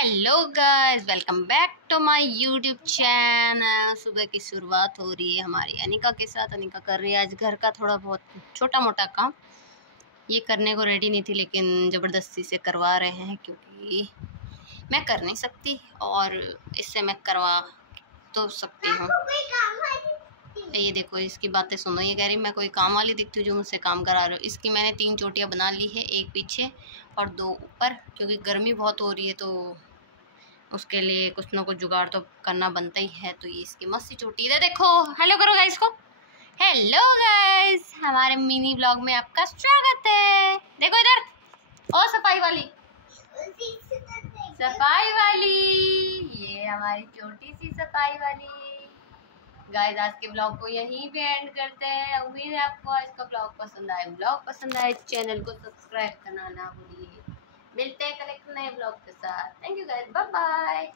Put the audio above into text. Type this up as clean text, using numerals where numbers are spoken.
Hello guys, welcome back to my YouTube channel. सुबह की शुरुआत हो रही है हमारी अनिका के साथ। अनिका कर रही है आज घर का थोड़ा बहुत छोटा मोटा काम। ये करने को रेडी नहीं थी लेकिन ज़बरदस्ती से करवा रहे हैं क्योंकि मैं कर नहीं सकती और इससे मैं करवा तो सकती हूँ। ये देखो, इसकी बातें सुनो। ये कह रही मैं कोई काम वाली दिखती हूँ जो मुझसे काम करा रहे हो। इसकी मैंने 3 चोटियाँ बना ली है, एक पीछे और 2 ऊपर, क्योंकि गर्मी बहुत हो रही है तो उसके लिए कुछ ना कुछ जुगाड़ तो करना बनता ही है। तो ये इसकी मस्त सी चोटी है। देखो, हेलो करो गाइस को। हेलो गाइस, हमारे मिनी ब्लॉग में आपका स्वागत है। देखो इधर, और सफाई वाली ये हमारी छोटी सी सफाई वाली। गाइस, आज के ब्लॉग को यहीं पे एंड करते हैं। उम्मीद है आपको आज का ब्लॉग पसंद आए। ब्लॉग पसंद आए चैनल को सब्सक्राइब करना ना भूलिए। मिलते हैं कल एक नए ब्लॉग के साथ। Thank you guys, bye bye.